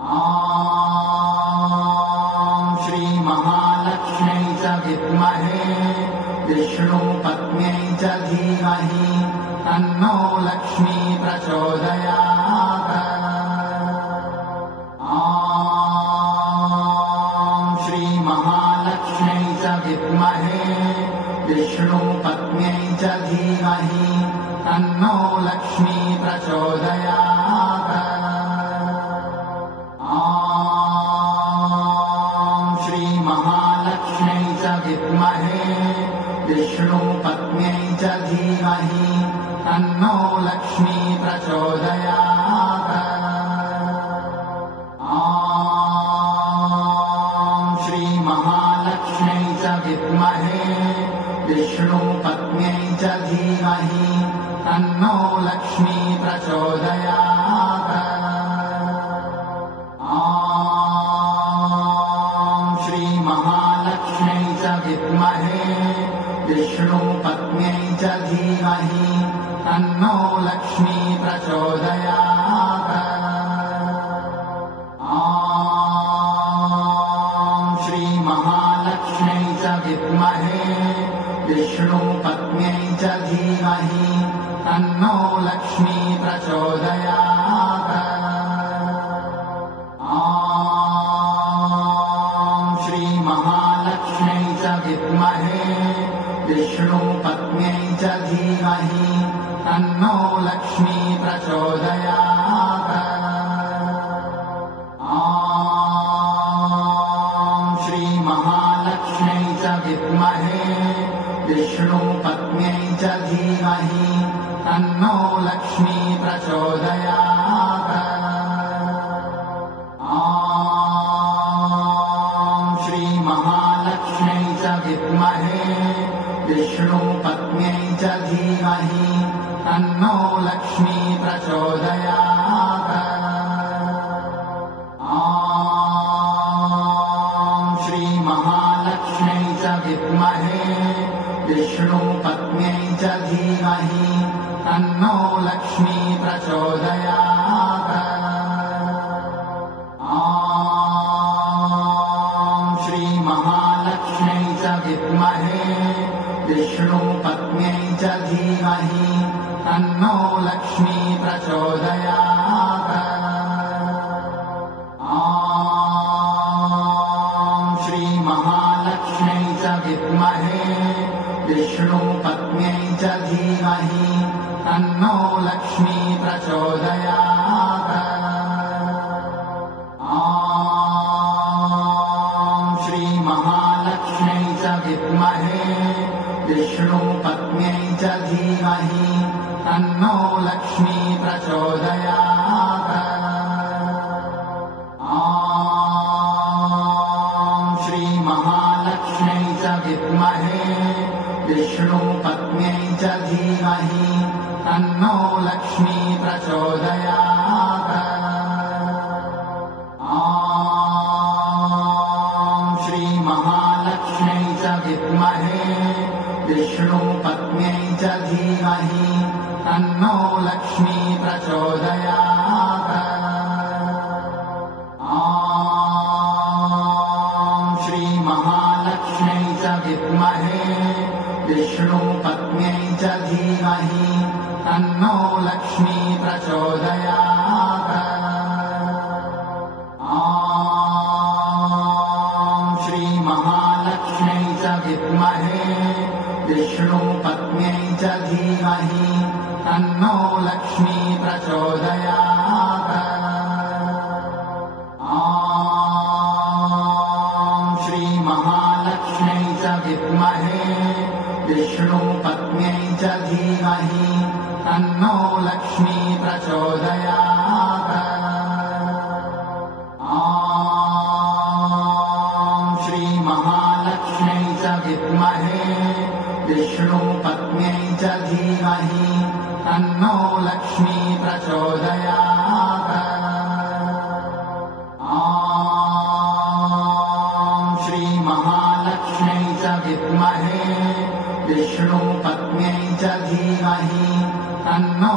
ॐ श्री महालक्ष्म्यै च विद्महे विष्णुपत्न्यै च धीमहि तन्नो लक्ष्मी प्रचोदयात्। ॐ श्री महालक्ष्म्यै च विद्महे विष्णुपत्न्यै च धीमहि तन्नो लक्ष्मी प्रचोदयात्। महालक्ष्म्यै च विद्महे विष्णुपत्न्यै च धीमहि तन्नो लक्ष्मी प्रचोदयात्। ॐ श्री महालक्ष्म्यै च विद्महे विष्णुपत्न्यै च धीमहि तन्नो लक्ष्मी प्रचोदयात्। महालक्ष्म्यै च विद्महे विष्णुपत्न्यै च धीमहि तन्नो लक्ष्मी प्रचोदयात्। ॐ श्री महालक्ष्म्यै च विद्महे विष्णुपत्न्यै च धीमहि तन्नो लक्ष्मी प्रचोदयात्। महालक्ष्म्यै च विद्महे विष्णुपत्न्यै च धीमहि तन्नो लक्ष्मी प्रचोदयात्। ॐ श्री महालक्ष्म्यै च विद्महे विष्णुपत्न्यै च धीमहि तन्नो लक्ष्मी प्रचोदयात्। महालक्ष्म्यै च विद्महे विष्णुपत्न्यै च धीमहि तन्नो लक्ष्मी प्रचोदयात्। ॐ श्री महालक्ष्म्यै च विद्महे विष्णुपत्न्यै च धीमहि तन्नो लक्ष्मी प्रचोदयात्। महालक्ष्म्यै च विद्महे विष्णुपत्न्यै च धीमहि तन्नो लक्ष्मी प्रचोदयात्। ॐ श्री महालक्ष्म्यै च विद्महे विष्णुपत्न्यै च धीमहि तन्नो लक्ष्मी प्रचोदयात्। महालक्ष्म्यै च विद्महे विष्णुपत्न्यै च धीमहि तन्नो लक्ष्मी प्रचोदयात्। ॐ श्री महालक्ष्म्यै च विद्महे विष्णुपत्न्यै च धीमहि तन्नो लक्ष्मी प्रचोदयात्। महालक्ष्म्यै च विद्महे विष्णुपत्न्यै च धीमहि तन्नो लक्ष्मी प्रचोदयात्। ॐ श्री महालक्ष्म्यै च विद्महे विष्णुपत्न्यै च धीमहि तन्नो लक्ष्मी प्रचोदयात्। महालक्ष्म्यै च विद्महे विष्णुपत्न्यै च धीमहि तन्नो लक्ष्मी प्रचोदयात्। ॐ श्री महालक्ष्म्यै च विद्महे विष्णुपत्न्यै च धीमहि तन्नो लक्ष्मी प्रचोदयात्। महालक्ष्म्यै च विद्महे विष्णुपत्न्यै च धीमहि तन्नो लक्ष्मी प्रचोदयात्। ॐ श्री महालक्ष्म्यै च विद्महे विष्णुपत्न्यै च धीमहि तन्नो